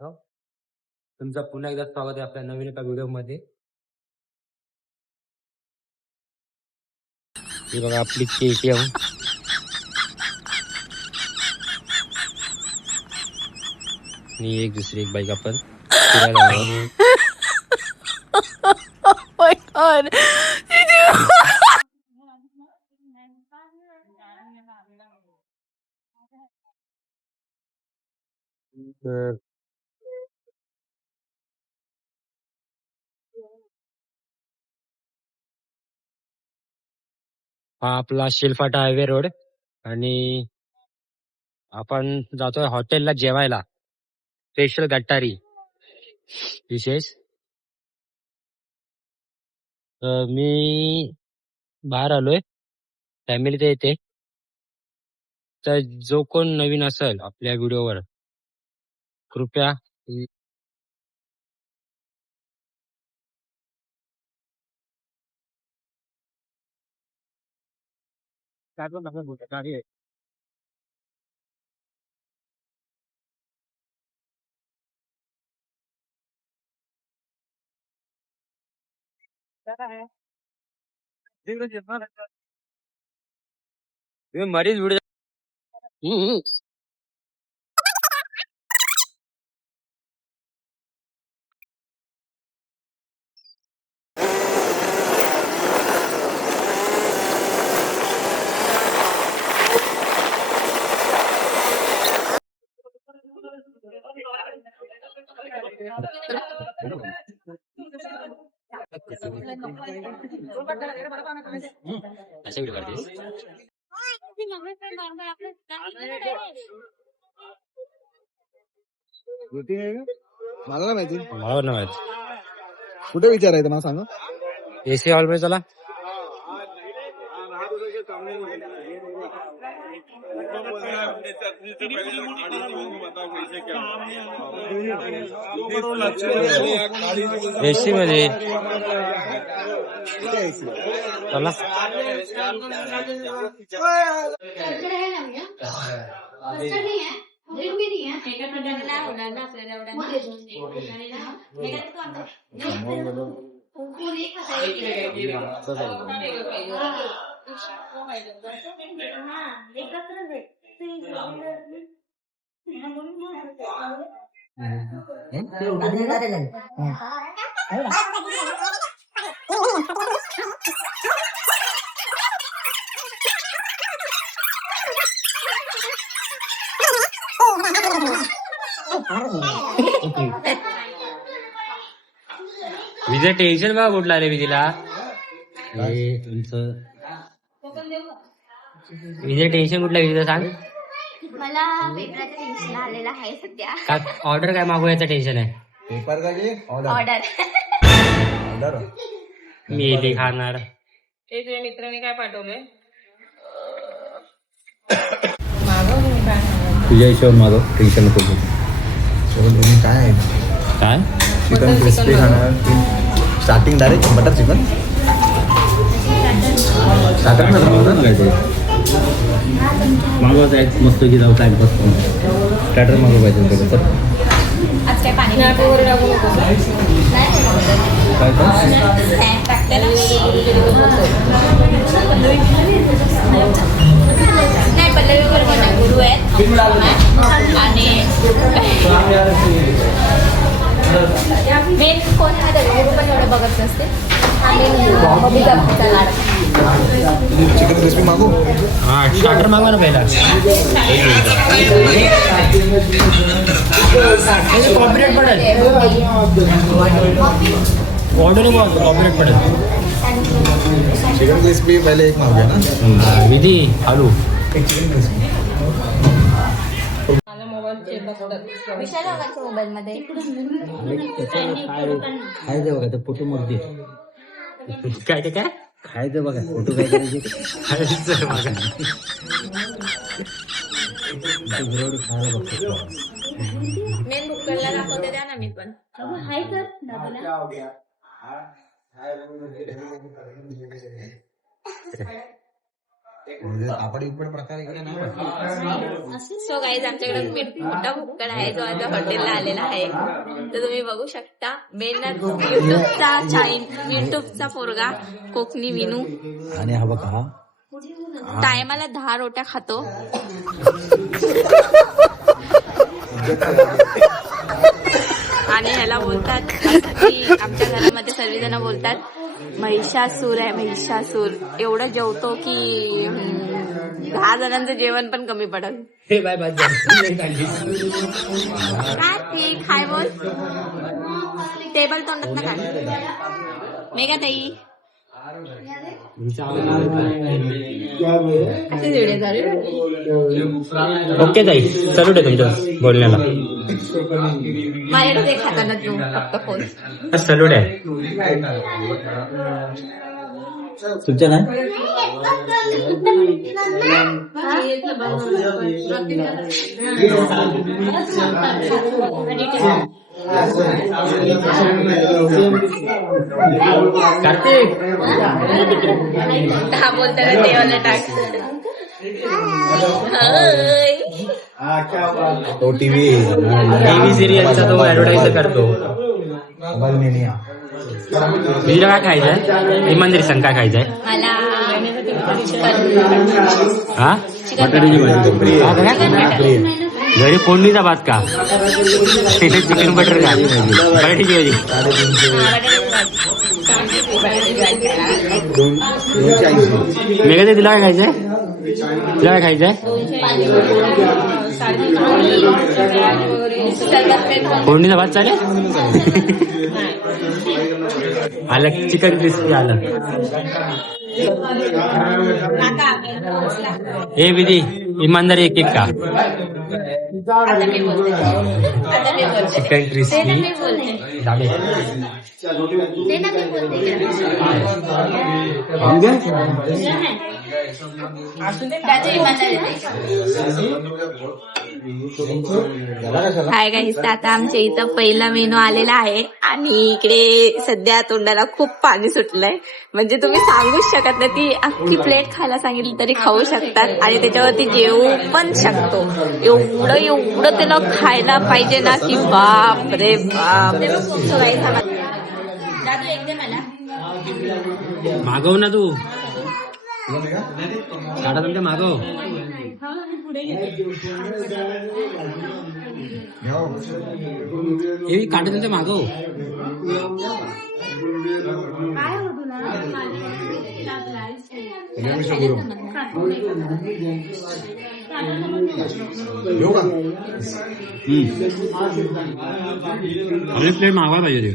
हो. तुमचं पुन्हा एकदा स्वागत आहे आपल्या नवीन एका व्हिडिओ मध्ये. ही बघा आपली KTM. आणि एक दुसरी एक बाईक आपण फिरायला आलो. my god. तर हा आपला शिलफाटा हायवे रोड आणि आपण जातोय हॉटेलला जेवायला. स्पेशल गट्टारी विशेष. मी बाहेर आलोय, फॅमिली ते येते. तर जो कोण नवीन असेल आपल्या व्हिडिओवर कृपया मरीच व्हिडिओ. असे व्हिडिओ करतेस? मला नाही माहिती. मला नाही माहित. कुठे विचारायचं मला सांगा. AC हॉल मध्ये चला. AC मध्ये चला. विजय टेन्शन बघा कुठला रे विधीला. विजय टेन्शन कुठला विजय सांग. मला पेपराचं टेन्शन आलेलं आहे सध्या. का ऑर्डर काय मागवायचं टेन्शन आहे. पेपर का जे ऑर्डर मी ते खाणार. ते तुझ्या मित्राने काय पाठवलंय? तुझ्या हिशोब मागव, टेन्शन नको घेऊ. तुम्ही काय आहे काय चिकन क्रिस्पी खाणार. Starting direct butter chicken starter मागवत आहे मस्त की जाऊ टाइमपास करून. स्टार्टर मागव पाहिजे तर आज काय पाणी वगैरे टाकू नको. काय टाकते ना. नाही पल्लवी बरोबर नाही, गुरु आहेत आणि मेन कोण आहे तर गुरु पण एवढं बघत नसते. आणि चिकन क्रिस्पी मागू. हा स्टार्टर मागवा ना पहिला. कॉपरेट पडेल. ऑर्डर कॉपरेट पडेल. चिकन क्रिस्पी पहिले एक मागूया ना. विधी आलू. एक चिकन क्रिस्पी. मला मोबाईलचे बघतात. विशाल वगैरे मोबाईल मध्ये खायचं बघा तर फोटो मध्ये काय ते काय खायचं बघा फोटो काय करायचे. खायचं बघा खायला बघतो. मेन बुकरला दाखवते द्या ना मी पण. हाय सर दादाला. कापड बिपड प्रकार इकडे नाही. सो गाईज आमच्याकडे मोठा भुक्कड आहे जो आता हॉटेलला आलेला आहे. तर तुम्ही बघू शकता. मेहनत युट्यूबचा पोरगा कोकणी विनू आणि हा बघा टायमाला 10 रोट्या खातो. आणि ह्याला बोलतात की आमच्या घरामध्ये सर्वजण बोलतात महिषासूर आहे महिषासूर. एवढं जेवतो की 10 जणांचं जेवण पण कमी पडत. हे बाय बाय काय ते खाय बोल टेबल तोंडात ना काय मेघा ताई ओके ताई चालू दे तुमच्या बोलण्याला. माझ्याकडे ते खाताना तू फक्त फोन सलूट आहे तुमच्या नाही. कार्तिक हा बोलताना देवाला टाक. तो टीव्ही सिरियलचा तो ऍडव्हर्टाईज करतो. मेनिया तुझ्या काय खायचंय इमानदारी सांग काय खायचंय. मला हा घरी फोडणीचा भात का चिकन बटर का बटाट्याची भाजी. मेघा ते तुला काय खायचंय तुला काय खायचंय फोडणीचा भात चालेल. आलं चिकन क्रिस्पी आलं. हे विधी इमानदारी एक का चिकन क्रिस्पी दाबे हाय गाईस. आता आमच्या इथं पहिला मेनू आलेला आहे आणि इकडे सध्या तोंडाला खूप पाणी सुटलंय. म्हणजे तुम्ही सांगूच शकत नाही. ती अख्खी प्लेट खायला सांगितली तरी खाऊ शकतात आणि त्याच्यावरती जेवू पण शकतो. एवढं त्याला खायला पाहिजे ना की बाप रे बाप. दादू एकदा मला मागव ना तू काढा तुमच्या मागव. हे काढा तुमच्या मागव. आपली प्लेट मागवायला पाहिजे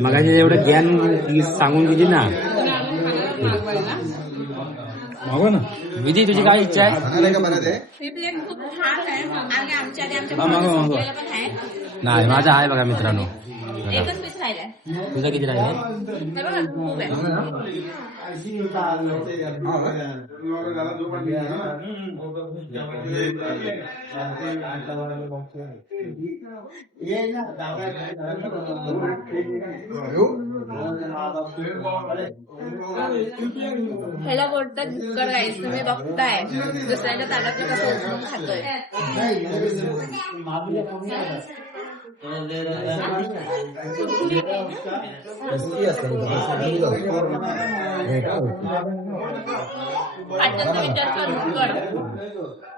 मगाशी एवढं ज्ञान सांगून दिली ना. मागवा ना विधी तुझी काय इच्छा आहे. नाही माझा आहे बघा मित्रांनो. तुझा किती राहिलाय. ह्याला बोलतात भुक्कड गाईस. तुम्ही बघताय दुसऱ्याच्या ताटात कसं उचलून खातोय.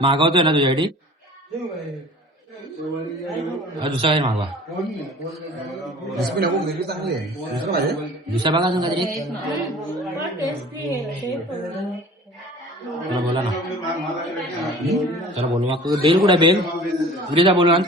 मागवतोय ना तुझ्यासाठी. दुसरा काही मागवा. चांगली आहे दुसरं पाहिजे. दुसरा बघा अजून काहीतरी. चला बोला ना चला बोलू. मग बेल कुठे बेल उडीचा बोलू ना.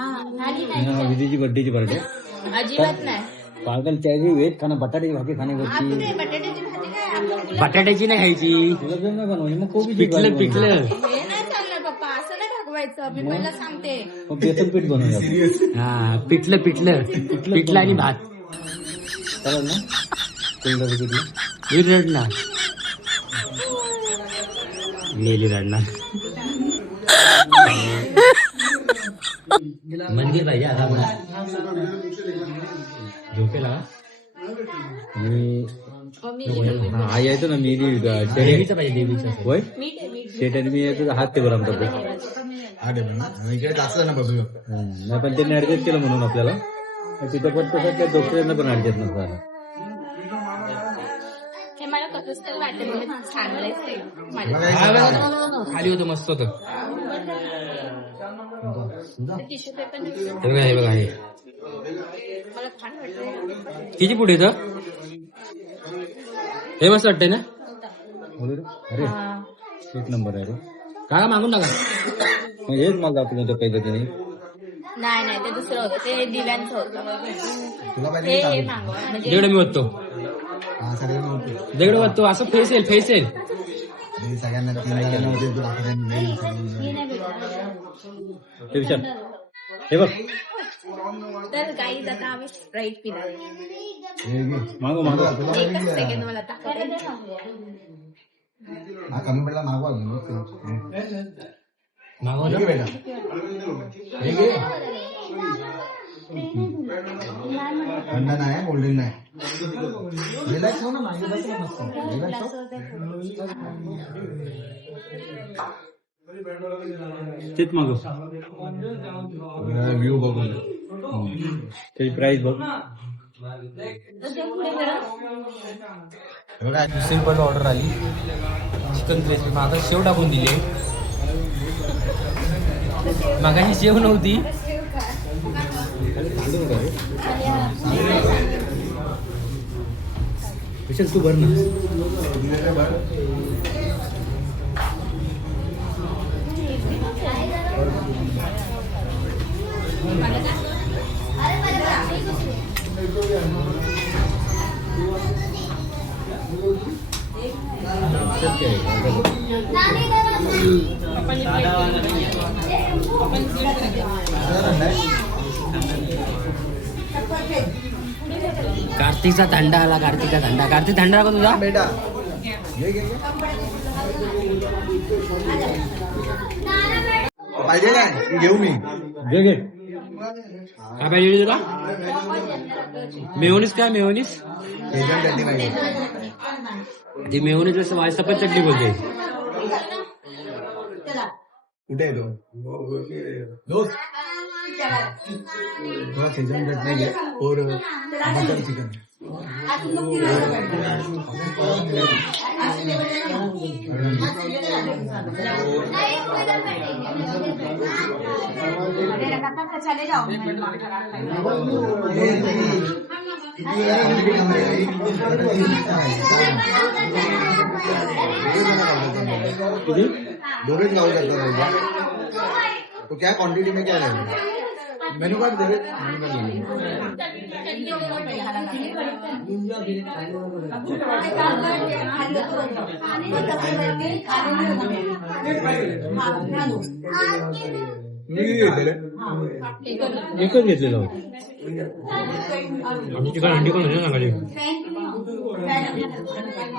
विधीची बर्थडेची पार्टी अजिबात नाही. पागल त्याची वेज खाणं बटाट्याची भाजी खाण्यावरची बटाट्याची भाजी काय बटाट्याची नाही खायची गुलाबजाम नाही बनवायची मग कोबीची पिठलं पिठलं हे नाही चालणार पप्पा, असं नाही भागवायचं. मी पहिला सांगते. मग बेसन पीठ बनवूया हा पिठलं पिठलं पिठलं आणि भात चालेल ना कोणतं पिठलं रडणार नेली रडणार मंदिर पाहिजे आता झोपेला आणि आई यायचो ना मी देवीचा पाहिजे देवीचा होय शेट आणि मी यायचो हात ते बरं इकडे जास्त ना बघू नाही पण त्यांनी ऍडजस्ट केलं म्हणून आपल्याला तिथं पण तसं त्या डॉक्टरांना पण ऍडजस्ट नसतं हे मला कसंच तरी वाटतं चांगलं खाली होतं मस्त होतं टिश्यू पेपर हे बघा हे मला छान वाटतं. किती पुढे येतं हे मस्त वाटतंय ना अरे एक नंबर आहे रे काय मागून टाका मग हेच मला दाखवून होतं पहिलं त्याने नाही नाही ते दुसरं होतं, ते दिव्यांचं होतं. तुला हे पाहिजे हे मागवा म्हणजे देवडं मी होतो देवडं होतो असं फेसेल फेसेल सगळ्यांना 3 जणांना होते तुला मी नाही भेटणार. ते विचार हे बघ तर काही आता आम्ही स्प्राईट पिणार. मागो मागो एकच सेकंड मला ताकद हा कमी पडला मागवा मागो हे बेटा हे घे थंड नाही कोल्ड नाही रिलॅक्स हो ना मागे बस ना मस्त रिलॅक्स हो तेच मागो व्ह्यू बघून त्याची प्राइस बघ बघा सिंपल ऑर्डर आली चिकन क्रिस्पी मागा शेव टाकून दिली मागाची शेव नव्हती विशाल तू भर ना कार्तिकचा थंडा आला कार्तिकचा थंडा कार्तिक थंडा का तुझा बेटा हे घे पाहिजे काय घेऊ मी घे घे काय पाहिजे तुला मेयोनीज काय मेयोनीज शेजवान चटणी पाहिजे ती मेयोनीज असं वाजता पण चटणी बोलते कुठे आहे तो थोड़ा शेजवान चटनी घे और बटर चिकन चले जाओ. दोनों लाओ जाता है तो क्या क्वांटिटी में क्या है मेनू कार्ड दे एकच घेतलेलं होतं आमची चिकन अंडी पण होते ना खाली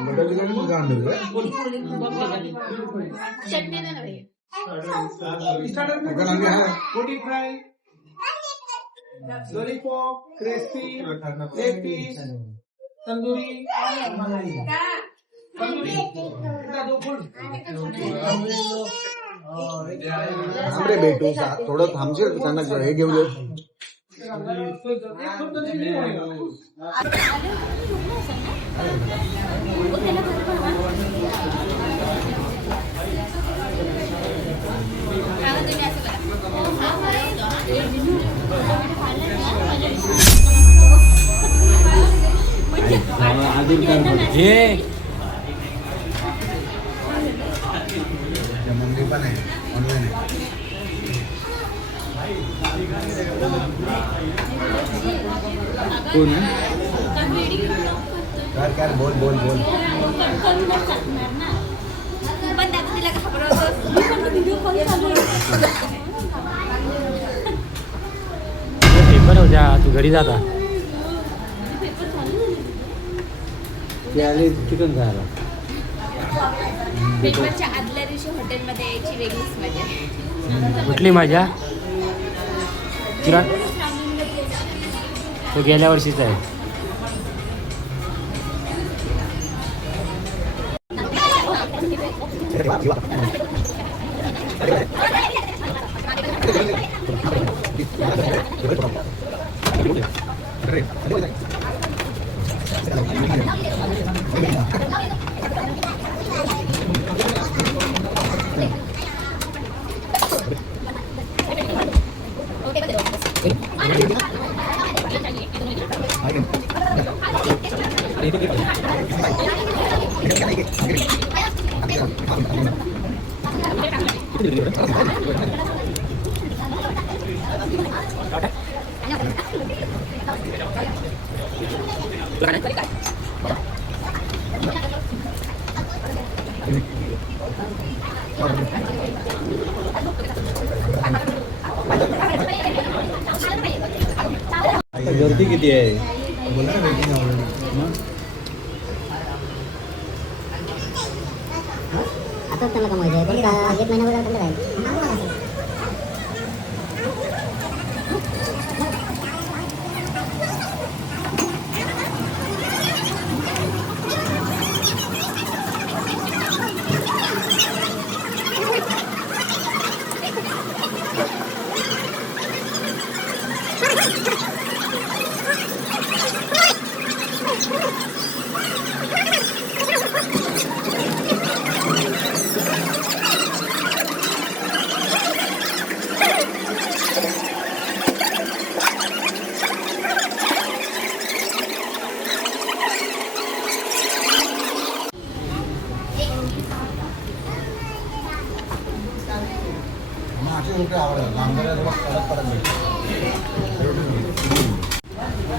बटर चिकन मुझे अंदर चटणी नाही हवी. चिकन अंडी है lollipop crispy leg piece tandoori tandoori 2 full थांब रे भेटू थोडं थांबशील त्यांना हे घेऊ दे. अजून काय हे मम्मी पण आहे ऑनलाईन आहे. कोण कर बोल बोल बोल. पेपर होत्या तू घरी जाता ते आले चिकन खायला. पेपरच्या आदल्या दिवशी हॉटेलमध्ये यायची वेगळीच मजा. कुठली मजा तुला तो गेल्या वर्षीच आहे. गर्दी किती आहे. बोला ना वेटिंग ऑलरेडी. आता त्यांना कमायचं आहे. तरी 1 महिन्यावर त्यांना राहील.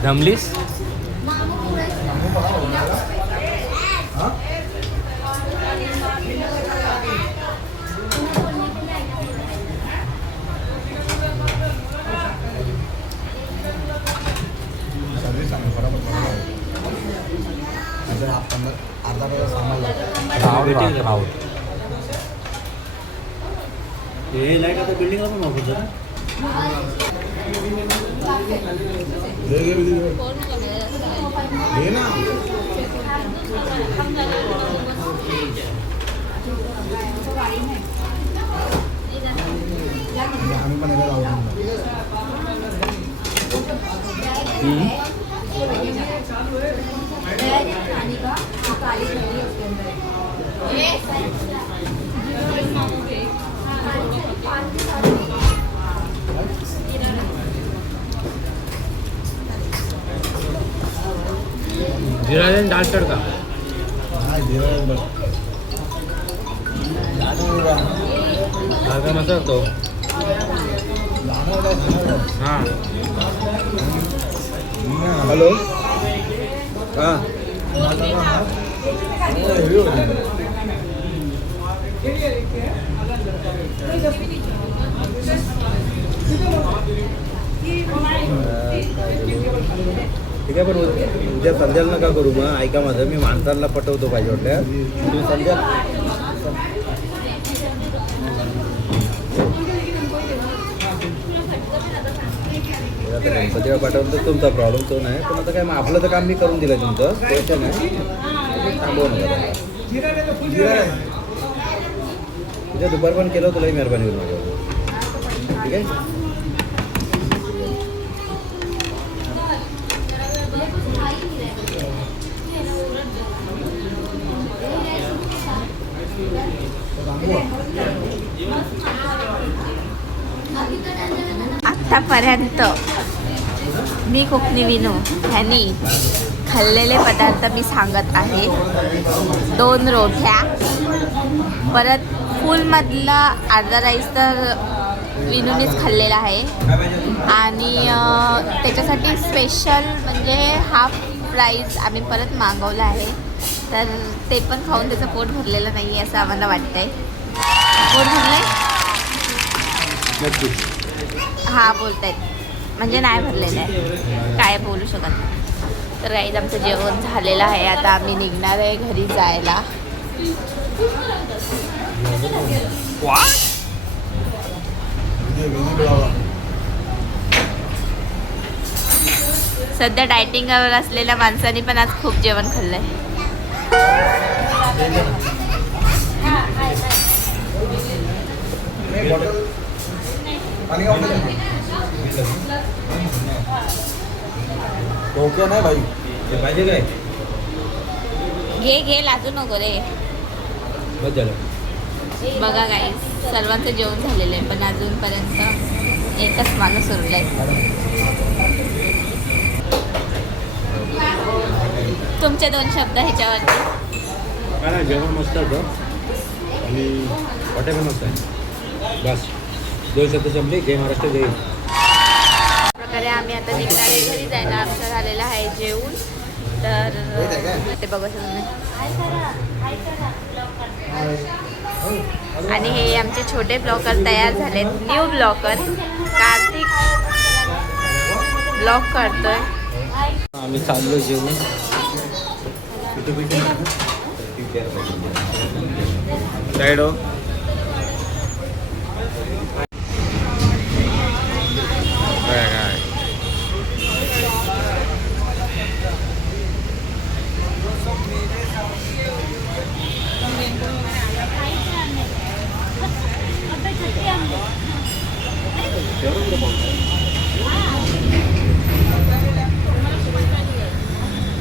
दमलीस अर्धा तास सामान हे लाईट आता बिल्डिंगला पण वापरतात. घे ना. आम्ही पण एकदा लावतो. जिरा डाळ तडका मस्त होतो. हां हॅलो. हां ठीक आहे. पण उद्या संध्याला नका करू. मग ऐका माझं, मी माणसांना पटवतो पाहिजे वाटल्या. तुम्ही संध्या गणपतीला पाठवलं तर तुमचा प्रॉब्लेम तो नाही. पण आता काय मग आपलं तर काम मी करून दिलं तुमचं टेन्शन नाही. थांबवू नका. उद्या दुपार पण केलं तुलाही मेहरबानी करू नका. ठीक आहे. आतापर्यंत मी कोकणी विनू ह्यांनी खाल्लेले पदार्थ मी सांगत आहे. 2 रोट्या, परत फुलमधला अर्धा राईस तर विनूनीच खाल्लेला आहे आणि त्याच्यासाठी स्पेशल म्हणजे हाफ राईस आम्ही परत मागवलं आहे. तर ते पण खाऊन त्याचं पोट भरलेलं नाही आहे असं आम्हाला वाटतंय. पोट भरलंय? हा बोलतायत म्हणजे नाही भरलेलं आहे, काय बोलू शकत नाही. तर गाईज आमचं जेवण झालेलं आहे. आता आम्ही निघणार आहे घरी जायला. सध्या डायटिंगवर असलेल्या माणसाने पण आज खूप जेवण खाल्लंय. डोक्या नाही भाई पाहिजे काय घे लाजू नको रे. बस झालं. बघा गाईस सर्वांचं जेवण झालेलं आहे पण अजूनपर्यंत एकच माणूस उरलाय. तुमचे 2 शब्द ह्याच्यावरती. काय नाही, जेवण मस्त होतं आणि हॉटेल पण मस्त आहे. बस 2 शब्द संपले. जय महाराष्ट्र, जय हिंद. प्रकारे आम्ही आता निघणार आहे घरी जायला. आमचं झालेलं आहे जेवण. तर ते बघू तुम्ही. आणि हे आमचे छोटे ब्लॉगर तयार झालेत. न्यू ब्लॉगर कार्तिक ब्लॉग करतोय. आम्ही चाललो जेवण. साईड हो.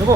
नको